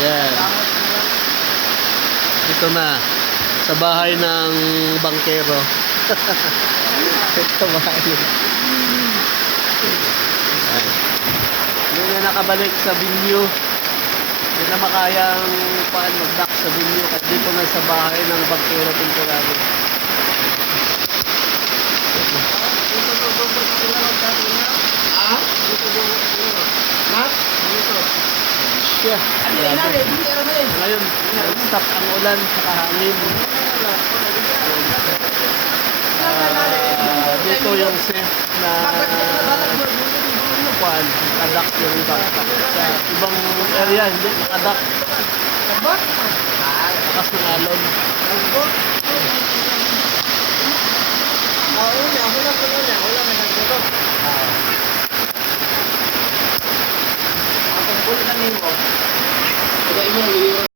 Yan. Ito na. Sa bahay ng bangkero. Ito bahay. Hindi na nakabalik sa venue. Hindi na makayang mag-dock sa venue. At dito na sa bahay ng bangkero temporary. Siya. Ngayon, stop ang ulan sa kahangin. Dito yung safe na nakadak yung iba. Sa ibang area, hindi nakadak. Lakas ng alon. Kaya mo,